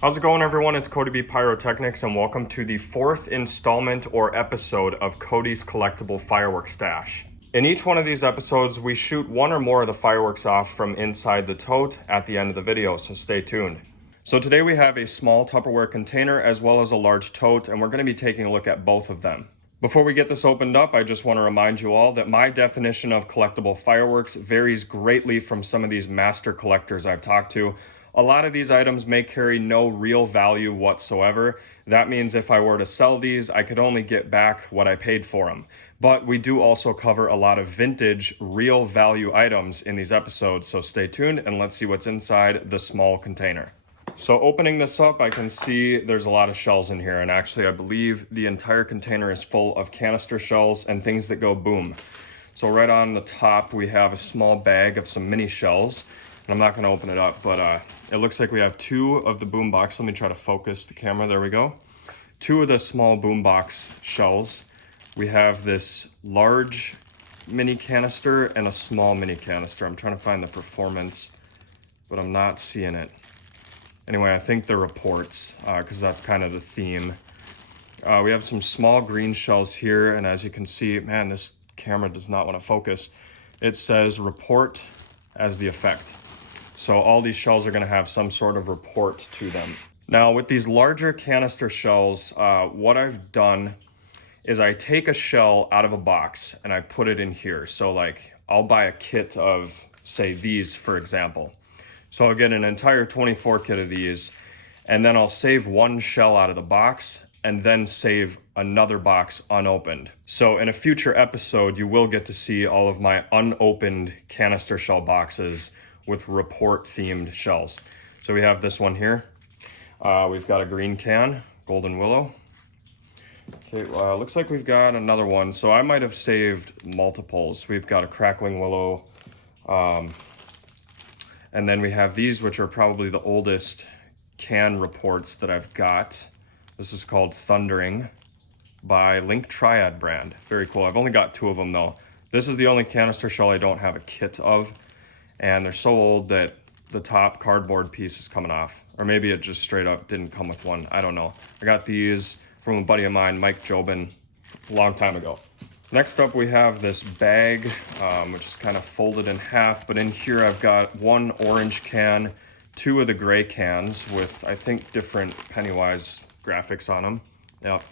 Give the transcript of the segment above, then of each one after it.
How's it going, everyone? It's CodyBPyrotechnics, and welcome to the fourth installment or episode of Cody's collectible fireworks stash. In each one of these episodes, we shoot one or more of the fireworks off from inside the tote at the end of the video, so stay tuned. So today we have a small Tupperware container as well as a large tote, and we're going to be taking a look at both of them. Before we get this opened up, I just want to remind you all that my definition of collectible fireworks varies greatly from some of these master collectors I've talked to. A lot of these items may carry no real value whatsoever. That means if I were to sell these, I could only get back what I paid for them. But we do also cover a lot of vintage, real value items in these episodes, so stay tuned and let's see what's inside the small container. So opening this up, I can see there's a lot of shells in here, and actually I believe the entire container is full of canister shells and things that go boom. So right on the top, we have a small bag of some mini shells. I'm not going to open it up, but it looks like we have two of the boombox. Let me try to focus the camera. There we go. Two of the small boombox shells. We have this large mini canister and a small mini canister. I'm trying to find the performance, but I'm not seeing it. Anyway, I think they're reports because that's kind of the theme. We have some small green shells here, and as you can see, man, this camera does not want to focus. It says report as the effect. So all these shells are going to have some sort of report to them. Now with these larger canister shells, what I've done is I take a shell out of a box and I put it in here. So like I'll buy a kit of, say, these for example. So I'll get an entire 24 kit of these, and then I'll save one shell out of the box and then save another box unopened. So in a future episode, you will get to see all of my unopened canister shell boxes with report themed shells. So we have this one here. We've got a green can, golden willow. Okay, looks like we've got another one. So I might have saved multiples. We've got a crackling willow. And then we have these, which are probably the oldest can reports that I've got. This is called Thundering by Link Triad brand. Very cool. I've only got two of them though. This is the only canister shell I don't have a kit of. And they're so old that the top cardboard piece is coming off. Or maybe it just straight up didn't come with one. I don't know. I got these from a buddy of mine, Mike Jobin, a long time ago. Next up, we have this bag, which is kind of folded in half. But in here, I've got one orange can, two of the gray cans with, I think, different Pennywise graphics on them. Yep.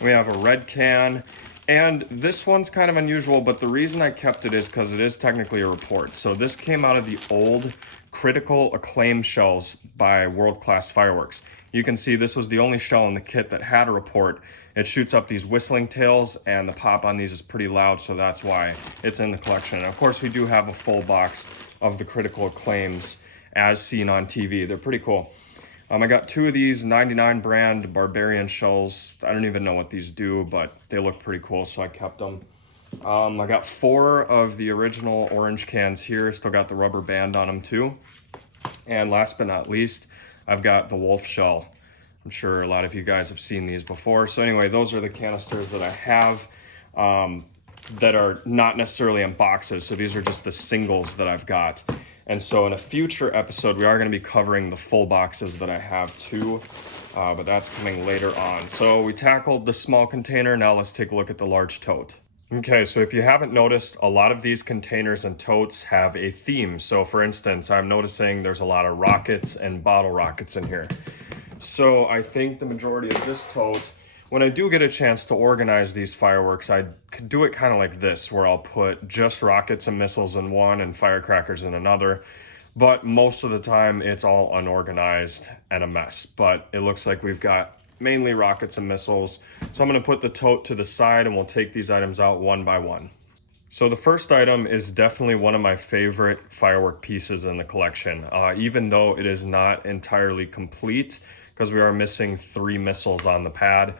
We have a red can. And this one's kind of unusual, but the reason I kept it is because it is technically a report. So this came out of the old critical acclaim shells by World Class Fireworks. You can see this was the only shell in the kit that had a report. It shoots up these whistling tails, and the pop on these is pretty loud, so that's why it's in the collection. And of course, we do have a full box of the critical acclaims as seen on TV. They're pretty cool. I got two of these 99 brand Barbarian shells. I don't even know what these do, but they look pretty cool, so I kept them. I got four of the original orange cans here. Still got the rubber band on them too. And last but not least, I've got the wolf shell. I'm sure a lot of you guys have seen these before. So anyway, those are the canisters that I have that are not necessarily in boxes. So these are just the singles that I've got. And so in a future episode, we are going to be covering the full boxes that I have too, but that's coming later on. So we tackled the small container. Now let's take a look at the large tote. Okay, so if you haven't noticed, a lot of these containers and totes have a theme. So for instance, I'm noticing there's a lot of rockets and bottle rockets in here. So I think the majority of this tote, when I do get a chance to organize these fireworks, I could do it kind of like this, where I'll put just rockets and missiles in one and firecrackers in another. But most of the time, it's all unorganized and a mess. But it looks like we've got mainly rockets and missiles. So I'm going to put the tote to the side, and we'll take these items out one by one. So the first item is definitely one of my favorite firework pieces in the collection, even though it is not entirely complete, because we are missing 3 missiles on the pad.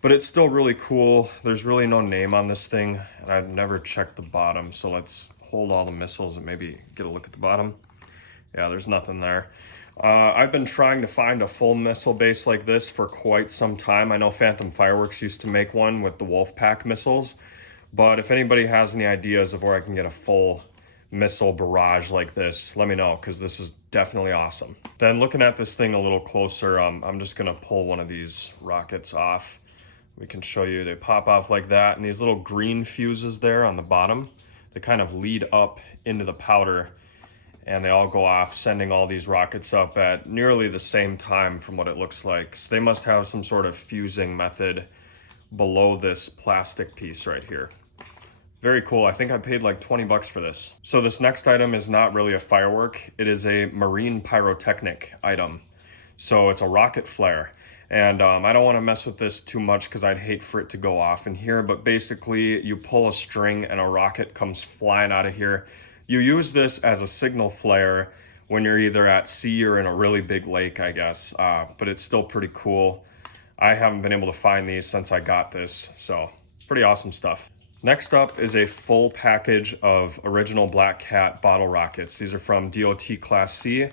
But it's still really cool. There's really no name on this thing, and I've never checked the bottom. So let's hold all the missiles and maybe get a look at the bottom. Yeah, there's nothing there. I've been trying to find a full missile base like this for quite some time. I know Phantom Fireworks used to make one with the Wolfpack missiles, but if anybody has any ideas of where I can get a full missile barrage like this, let me know, because this is definitely awesome. Then looking at this thing a little closer, I'm just gonna pull one of these rockets off. We can show you, they pop off like that, and these little green fuses there on the bottom, they kind of lead up into the powder, and they all go off, sending all these rockets up at nearly the same time from what it looks like. So they must have some sort of fusing method below this plastic piece right here. Very cool. I think I paid like 20 bucks for this. So this next item is not really a firework. It is a marine pyrotechnic item. So it's a rocket flare. And I don't want to mess with this too much because I'd hate for it to go off in here. But basically you pull a string and a rocket comes flying out of here. You use this as a signal flare when you're either at sea or in a really big lake, I guess. But it's still pretty cool. I haven't been able to find these since I got this. So pretty awesome stuff. Next up is a full package of original Black Cat bottle rockets. These are from DOT Class C.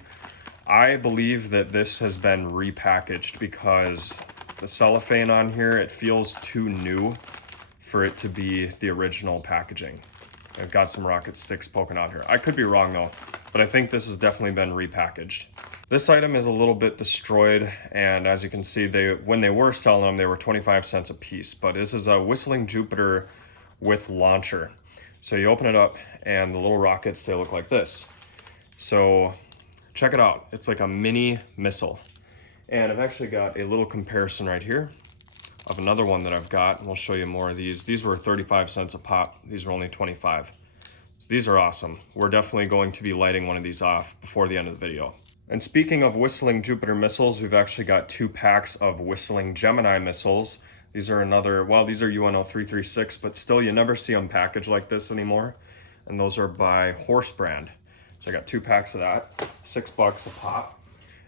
I believe that this has been repackaged because the cellophane on here, it feels too new for it to be the original packaging. I've got some rocket sticks poking out here. I could be wrong though, but I think this has definitely been repackaged. This item is a little bit destroyed, and as you can see, when they were selling them, they were 25 cents a piece, but this is a Whistling Jupiter with launcher. So you open it up and the little rockets, they look like this. So check it out. It's like a mini missile. And I've actually got a little comparison right here of another one that I've got, and we'll show you more of these. These were 35 cents a pop. These were only 25. So these are awesome. We're definitely going to be lighting one of these off before the end of the video. And speaking of Whistling Jupiter missiles, we've actually got 2 packs of Whistling Gemini missiles. These are another, well, these are UNO 336, but still you never see them packaged like this anymore. And those are by Horse brand. So I got 2 packs of that, $6 a pop.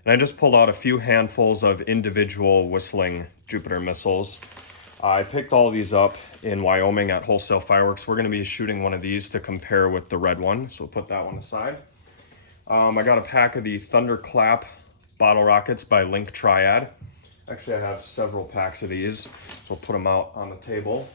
And I just pulled out a few handfuls of individual Whistling Jupiter missiles. I picked all of these up in Wyoming at Wholesale Fireworks. We're gonna be shooting one of these to compare with the red one. So we'll put that one aside. I got a pack of the Thunderclap bottle rockets by Link Triad. Actually, I have several packs of these, so we'll put them out on the table.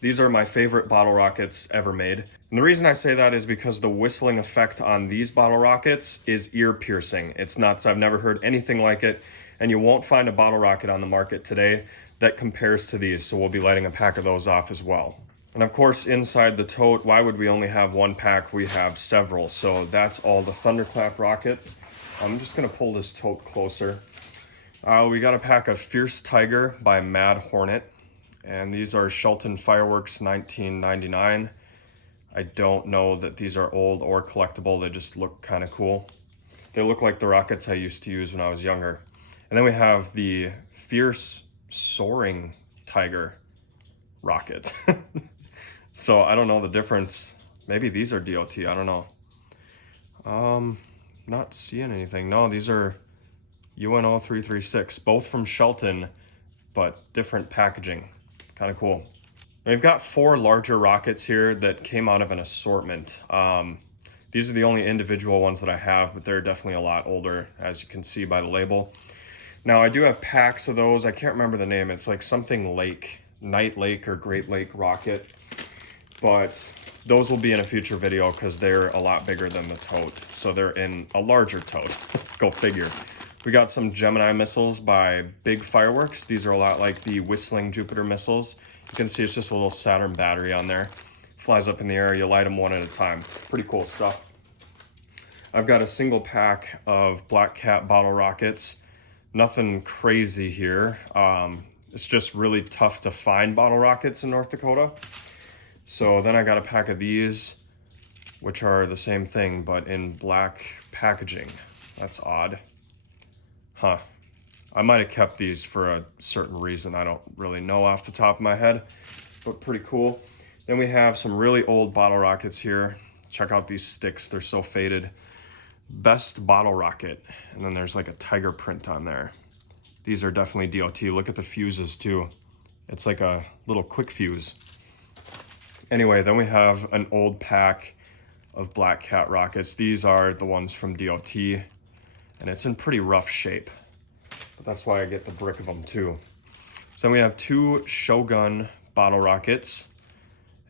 These are my favorite bottle rockets ever made. And the reason I say that is because the whistling effect on these bottle rockets is ear piercing. It's nuts. I've never heard anything like it, and you won't find a bottle rocket on the market today that compares to these, so we'll be lighting a pack of those off as well. And of course, inside the tote, why would we only have 1 pack? We have several. So that's all the Thunderclap rockets. I'm just gonna pull this tote closer. We got a pack of Fierce Tiger by Mad Hornet, and these are Shelton Fireworks 1999. I don't know that these are old or collectible, they just look kind of cool. They look like the rockets I used to use when I was younger. And then we have the Fierce Soaring Tiger rocket. So I don't know the difference. Maybe these are DOT, I don't know. Not seeing anything. No, these are UNO 336, both from Shelton, but different packaging. Kind of cool. We've got 4 larger rockets here that came out of an assortment. These are the only individual ones that I have, but they're definitely a lot older, as you can see by the label. Now I do have packs of those. I can't remember the name. It's like something Lake, Night Lake or Great Lake rocket, but those will be in a future video because they're a lot bigger than the tote. So they're in a larger tote. Go figure. We got some Gemini missiles by Big Fireworks. These are a lot like the Whistling Jupiter missiles. You can see it's just a little Saturn battery on there. Flies up in the air, you light them one at a time. Pretty cool stuff. I've got a single pack of Black Cat bottle rockets. Nothing crazy here. It's just really tough to find bottle rockets in North Dakota. So then I got a pack of these, which are the same thing, but in black packaging. That's odd. Huh. I might have kept these for a certain reason. I don't really know off the top of my head, but pretty cool. Then we have some really old bottle rockets here. Check out these sticks. They're so faded. Best bottle rocket. And then there's like a tiger print on there. These are definitely DOT. Look at the fuses too. It's like a little quick fuse. Anyway, then we have an old pack of Black Cat rockets. These are the ones from DOT, and it's in pretty rough shape. But that's why I get the brick of them too. So then we have 2 Shogun bottle rockets,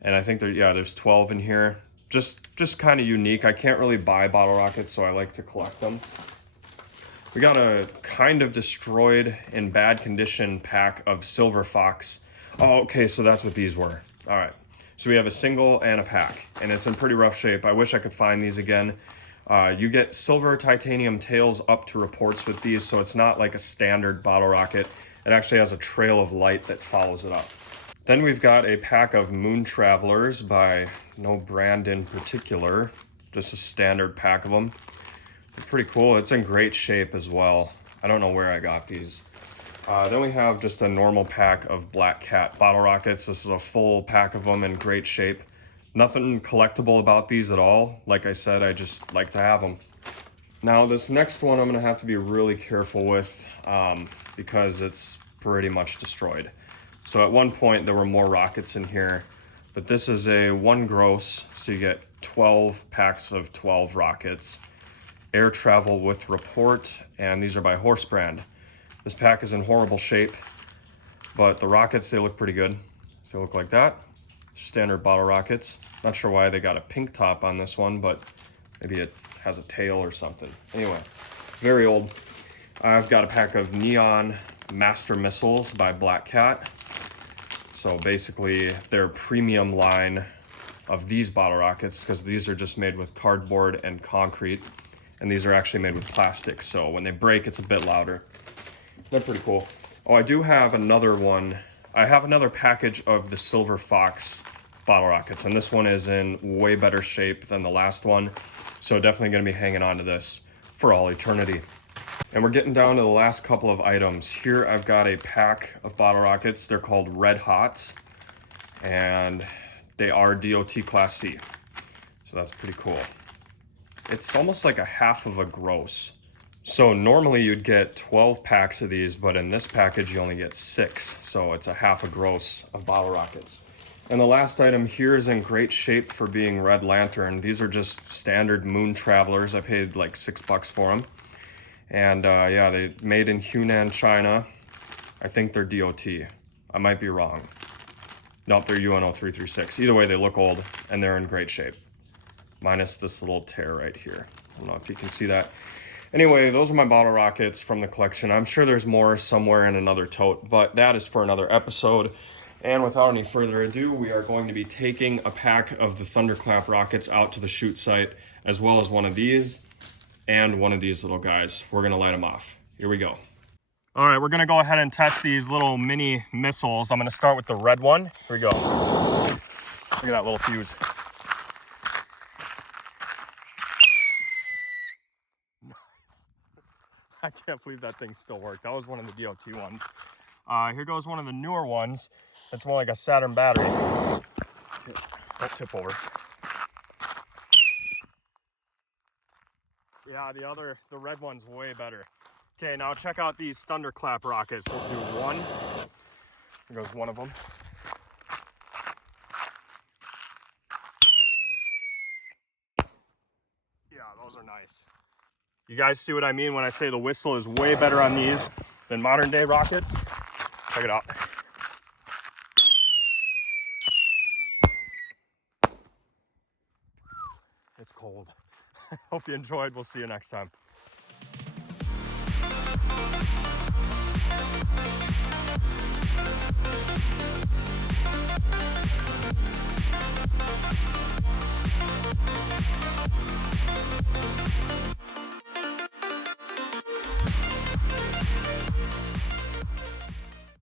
and I think there's 12 in here. just kind of unique. I can't really buy bottle rockets, so I like to collect them. We got a kind of destroyed in bad condition pack of Silver Fox. Oh, okay, so that's what these were. All right, so we have a single and a pack, and it's in pretty rough shape. I wish I could find these again. You get silver titanium tails up to reports with these, so it's not like a standard bottle rocket. It actually has a trail of light that follows it up. Then we've got a pack of Moon Travelers by no brand in particular, just a standard pack of them. They're pretty cool. It's in great shape as well. I don't know where I got these. Then we have just a normal pack of Black Cat bottle rockets. This is a full pack of them in great shape. Nothing collectible about these at all. Like I said, I just like to have them. Now this next one I'm gonna have to be really careful with because it's pretty much destroyed. So at one point there were more rockets in here, but this is a 1 gross, so you get 12 packs of 12 rockets. Air travel with report, and these are by Horse brand. This pack is in horrible shape, but the rockets, they look pretty good. So they look like that. Standard bottle rockets. Not sure why they got a pink top on this one, but maybe it has a tail or something. Anyway, very old. I've got a pack of Neon Master Missiles by Black Cat. So basically their premium line of these bottle rockets, because these are just made with cardboard and concrete, and these are actually made with plastic, so when they break it's a bit louder. They're pretty cool. Oh, I do have another one. I have another package of the Silver Fox bottle rockets, and this one is in way better shape than the last one, so definitely going to be hanging on to this for all eternity. And we're getting down to the last couple of items. Here I've got a pack of bottle rockets. They're called Red Hots, and they are DOT Class C, so that's pretty cool. It's almost like a half of a gross. So normally you'd get 12 packs of these, but in this package you only get 6. So it's a half a gross of bottle rockets. And the last item here is in great shape for being Red Lantern. These are just standard Moon Travelers. I paid like $6 for them. And yeah, they made in Hunan, China. I think they're DOT. I might be wrong. Nope, they're UNO 336. Either way, they look old and they're in great shape. Minus this little tear right here. I don't know if you can see that. Anyway, those are my bottle rockets from the collection. I'm sure there's more somewhere in another tote, but that is for another episode. And without any further ado, we are going to be taking a pack of the Thunderclap rockets out to the shoot site, as well as one of these and one of these little guys. We're gonna light them off. Here we go. All right, we're gonna go ahead and test these little mini missiles. I'm gonna start with the red one. Here we go. Look at that little fuse. I can't believe that thing still worked. That was one of the DOT ones. Here goes one of the newer ones. It's more like a Saturn battery. Don't tip over. Yeah, the red one's way better. Okay, now check out these Thunderclap rockets. We'll do one. Here goes one of them. Yeah, those are nice. You guys see what I mean when I say the whistle is way better on these than modern day rockets? Check it out. It's cold. Hope you enjoyed. We'll see you next time.